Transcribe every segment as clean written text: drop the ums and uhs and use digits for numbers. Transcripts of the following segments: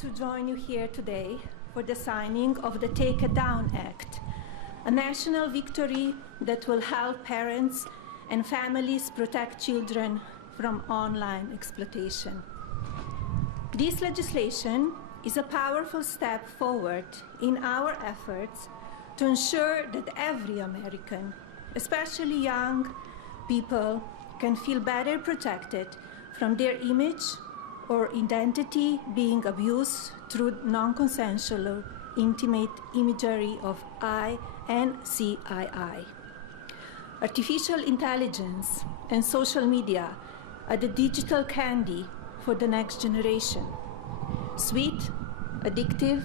to join you here today for the signing of the Take It Down Act, a national victory that will help parents and families protect children from online exploitation. This legislation is a powerful step forward in our efforts to ensure that every American, especially young people, can feel better protected from their image or identity being abused through non-consensual or intimate imagery of I and CII. Artificial intelligence and social media are the digital candy for the next generation. Sweet, addictive,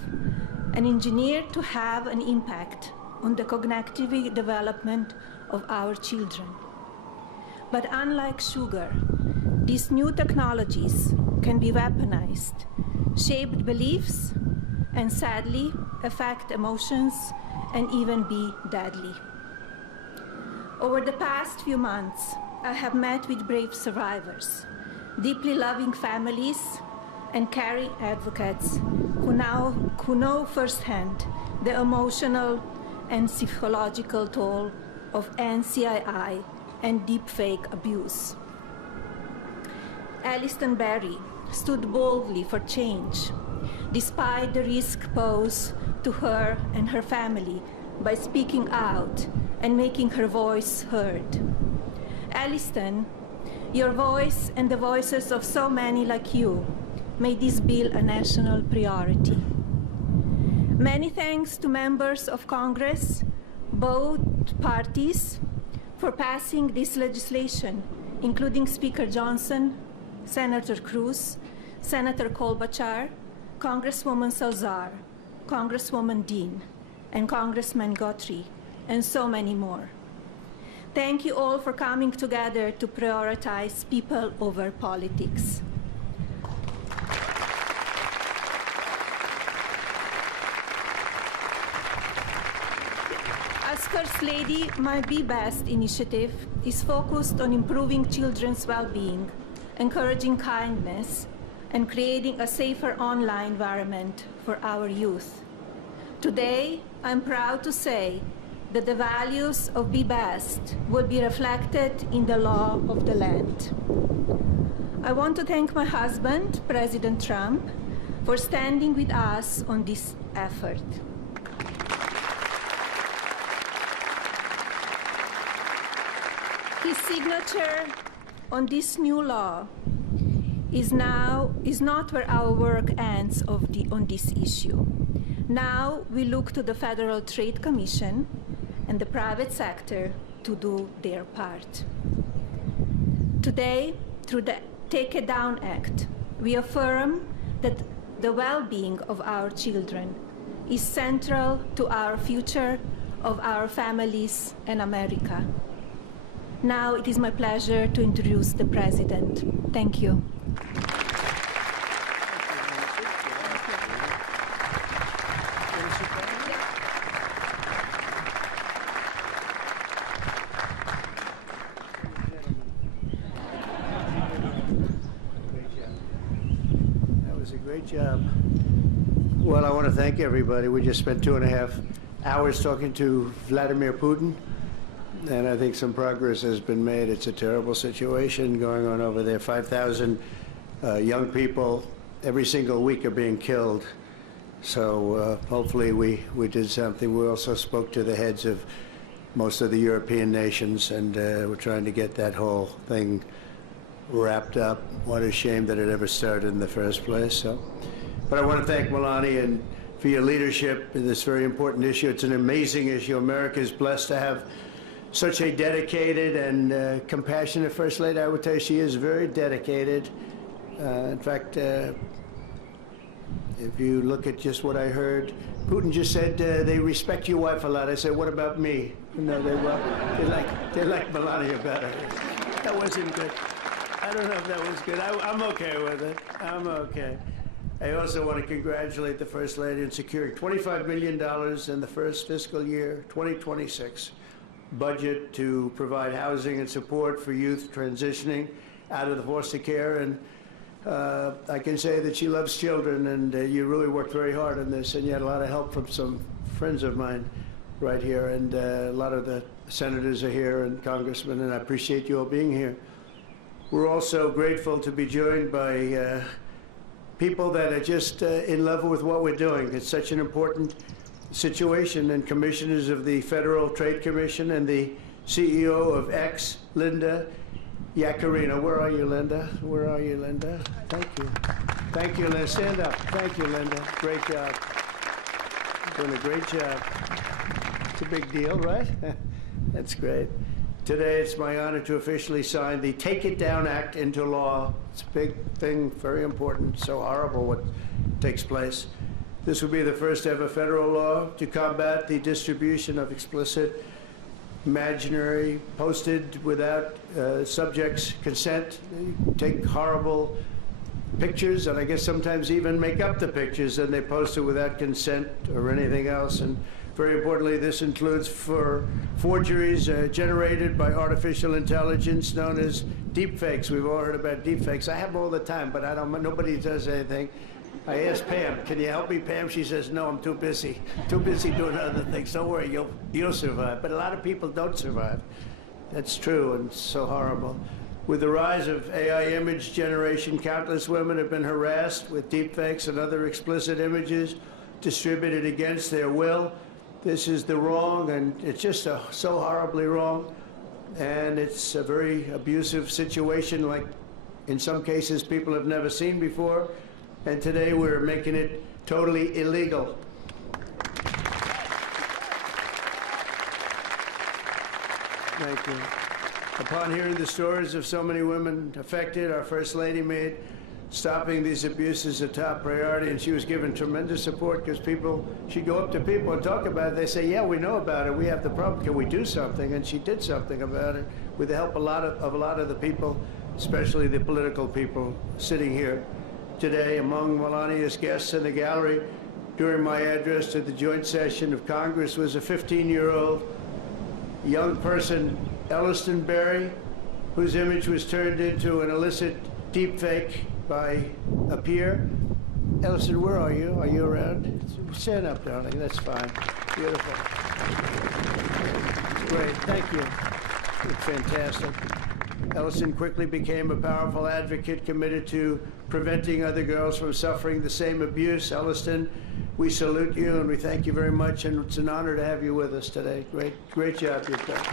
and engineered to have an impact on the cognitive development of our children. But unlike sugar, these new technologies can be weaponized, shape beliefs, and sadly affect emotions and even be deadly. Over the past few months, I have met with brave survivors, deeply loving families, and caring advocates who know firsthand the emotional and psychological toll of NCII and deepfake abuse. Alliston Berry stood boldly for change, despite the risk posed to her and her family by speaking out and making her voice heard. Alliston, your voice and the voices of so many like you made this bill a national priority. Many thanks to members of Congress, both parties, for passing this legislation, including Speaker Johnson, Senator Cruz, Senator Klobuchar, Congresswoman Salazar, Congresswoman Dean, and Congressman Guthrie, and so many more. Thank you all for coming together to prioritize people over politics. As First Lady, my Be Best initiative is focused on improving children's well-being, encouraging kindness, and creating a safer online environment for our youth. Today, I'm proud to say that the values of Be Best will be reflected in the law of the land. I want to thank my husband, President Trump, for standing with us on this effort. His signature on this new law is not where our work ends on this issue. Now we look to the Federal Trade Commission and the private sector to do their part. Today, through the Take It Down Act, we affirm that the well-being of our children is central to our future of our families and America. Now it is my pleasure to introduce the President. Thank you. That was a great job. Well, I want to thank everybody. We just spent 2.5 hours talking to Vladimir Putin, and I think some progress has been made. It's a terrible situation going on over there. 5,000 young people every single week are being killed. So hopefully we did something. We also spoke to the heads of most of the European nations, and we're trying to get that whole thing wrapped up. What a shame that it ever started in the first place. So, but I want to thank Melania and for your leadership in this very important issue. It's an amazing issue. America is blessed to have such a dedicated and compassionate First Lady. I would tell you she is very dedicated. In fact, if you look at just what I heard, Putin just said they respect your wife a lot. I said, what about me? No, they like Melania better. That wasn't good. I don't know if that was good. I'm okay with it. I'm okay. I also want to congratulate the First Lady in securing $25 million in the first fiscal year, 2026. Budget to provide housing and support for youth transitioning out of the foster care. And I can say that she loves children, and you really worked very hard on this, and you had a lot of help from some friends of mine right here, and a lot of the senators are here and congressmen, and I appreciate you all being here. We're also grateful to be joined by people that are just in love with what we're doing. It's such an important situation, and commissioners of the Federal Trade Commission and the CEO of X, Linda Yaccarino. Where are you, Linda? Where are you, Linda? Thank you. Thank you, Linda. Stand up. Thank you, Linda. Great job. Doing a great job. It's a big deal, right? That's great. Today, it's my honor to officially sign the Take It Down Act into law. It's a big thing, very important, so horrible what takes place. This will be the first ever federal law to combat the distribution of explicit, imaginary, posted without subjects' consent, take horrible pictures, and I guess sometimes even make up the pictures, and they post it without consent or anything else. And very importantly, this includes for forgeries generated by artificial intelligence known as deepfakes. We've all heard about deepfakes. I have them all the time, but nobody does anything. I asked Pam, can you help me, Pam? She says, no, I'm too busy. Too busy doing other things. Don't worry, you'll survive. But a lot of people don't survive. That's true, and it's so horrible. With the rise of AI image generation, countless women have been harassed with deepfakes and other explicit images distributed against their will. This is the wrong, and it's just so horribly wrong. And it's a very abusive situation, like in some cases people have never seen before. And today we're making it totally illegal. Thank you. Upon hearing the stories of so many women affected, our First Lady made stopping these abuses a top priority, and she was given tremendous support because she'd go up to people and talk about it. They say, yeah, we know about it. We have the problem. Can we do something? And she did something about it with the help of a lot of the people, especially the political people sitting here today. Among Melania's guests in the gallery during my address to the joint session of Congress was a 15-year-old young person, Elliston Berry, whose image was turned into an illicit deepfake by a peer. Elliston, where are you? Are you around? Stand up, darling. That's fine. Beautiful. Great. Thank you. It's fantastic. Elliston quickly became a powerful advocate committed to preventing other girls from suffering the same abuse. Elliston, we salute you and we thank you very much, and it's an honor to have you with us today. Great job you've done.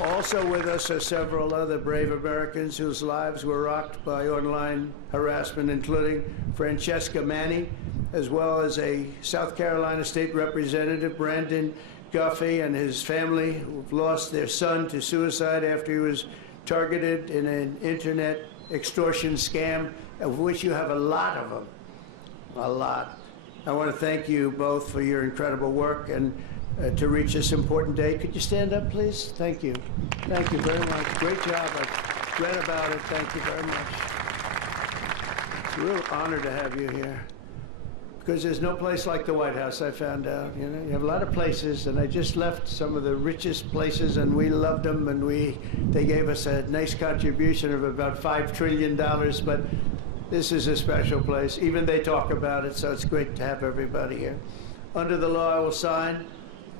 Also with us are several other brave Americans whose lives were rocked by online harassment, including Francesca Manny, as well as a South Carolina State Representative, Brandon Guffey, and his family, who've lost their son to suicide after he was targeted in an internet extortion scam, of which you have a lot of them. A lot. I want to thank you both for your incredible work and to reach this important day. Could you stand up, please? Thank you. Thank you very much. Great job. I've read about it. Thank you very much. It's a real honor to have you here, because there's no place like the White House, I found out. You know, you have a lot of places, and I just left some of the richest places, and we loved them, and they gave us a nice contribution of about $5 trillion, but this is a special place. Even they talk about it, so it's great to have everybody here. Under the law, I will sign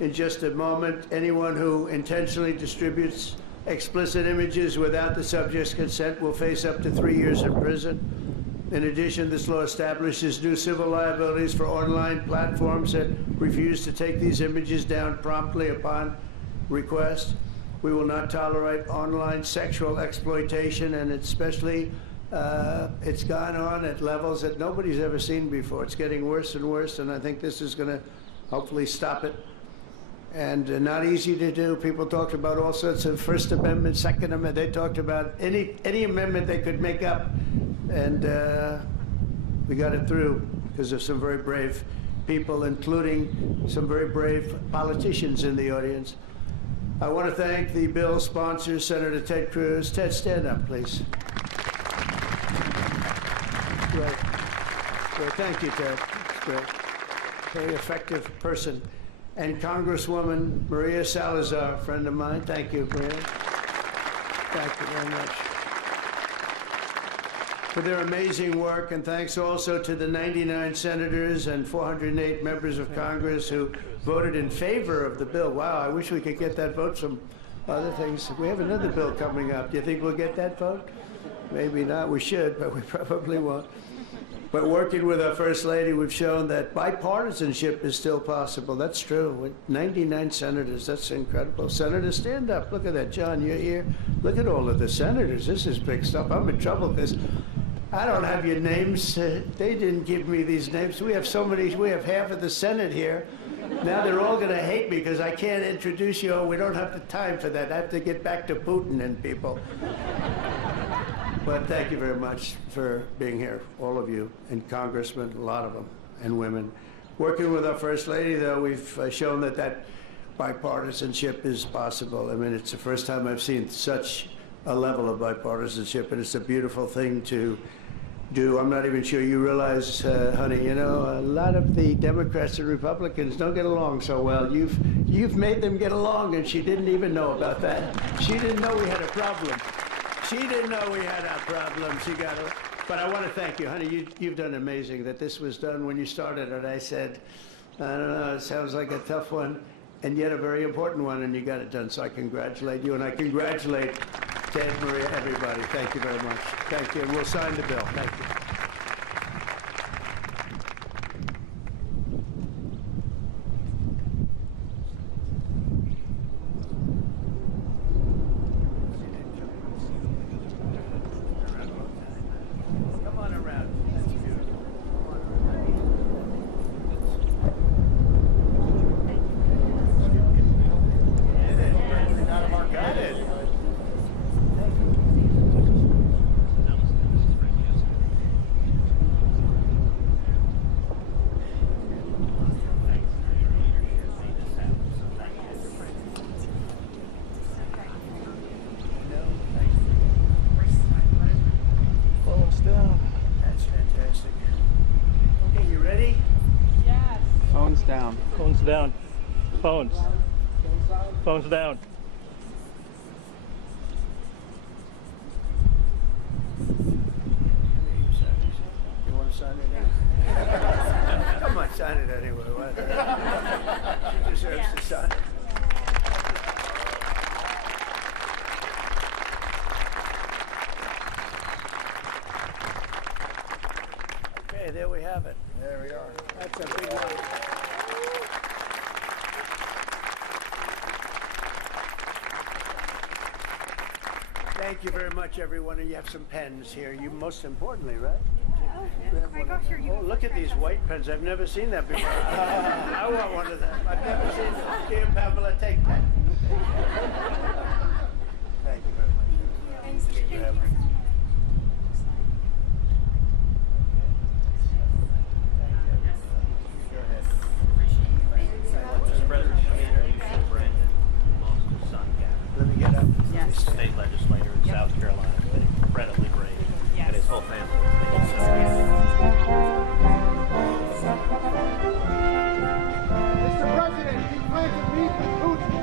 in just a moment. Anyone who intentionally distributes explicit images without the subject's consent will face up to 3 years in prison. In addition, this law establishes new civil liabilities for online platforms that refuse to take these images down promptly upon request. We will not tolerate online sexual exploitation, and especially it's gone on at levels that nobody's ever seen before. It's getting worse and worse, and I think this is going to hopefully stop it. And not easy to do. People talked about all sorts of First Amendment, Second Amendment. They talked about any amendment they could make up, and we got it through because of some very brave people, including some very brave politicians in the audience. I want to thank the bill sponsor, Senator Ted Cruz. Ted, stand up, please. Great. Great. Thank you, Ted. Great. Very effective person. And Congresswoman Maria Salazar, a friend of mine. Thank you, Maria. Thank you very much. for their amazing work, and thanks also to the 99 senators and 408 members of Congress who voted in favor of the bill. Wow, I wish we could get that vote from other things. We have another bill coming up. Do you think we'll get that vote? Maybe not. We should, but we probably won't. But working with our First Lady, we've shown that bipartisanship is still possible. That's true. With 99 senators, that's incredible. Senators, stand up. Look at that. John, you're here. Look at all of the senators. This is big stuff. I'm in trouble because I don't have your names. They didn't give me these names. We have so many. We have half of the Senate here. Now they're all going to hate me because I can't introduce you. Oh, we don't have the time for that. I have to get back to Putin and people. But thank you very much for being here, all of you, and congressmen, a lot of them, and women. Working with our First Lady, though, we've shown that bipartisanship is possible. I mean, it's the first time I've seen such a level of bipartisanship, and it's a beautiful thing to do. I'm not even sure you realize, honey, you know, a lot of the Democrats and Republicans don't get along so well. You've made them get along, and she didn't even know about that. She didn't know we had a problem. She didn't know we had a problem. She got it. But I want to thank you, honey. You've done amazing that this was done when you started it. I said, I don't know, it sounds like a tough one, and yet a very important one, and you got it done. So I congratulate you, and I congratulate Ted, Maria, everybody. Thank you very much. Thank you. And we'll sign the bill. Thank you. Come on around. That's beautiful. Got it. Phones down. That's fantastic. Okay, you ready? Phones down. Phones down. Phones. Phones down. You want to sign it? Come on, sign it anyway. She deserves to sign it. Okay, there we have it. There we are. That's a big one. Thank you very much, everyone. And you have some pens here. You most importantly, right? Oh, look at these white pens. I've never seen that before. I want one of them. I've never seen them. Here, Pamela, take that. Thank you very much. Thank you. Go ahead. Let me get up. Yes. State legislator in South Carolina. It's been incredibly brave. And his whole family. Mr. President, we plan to meet with Putin.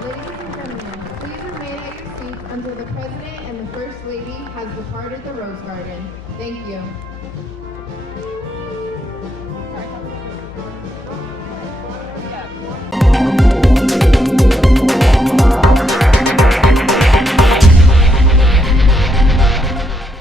Ladies and gentlemen, please remain at your seats until the President and the First Lady has departed the Rose Garden. Thank you.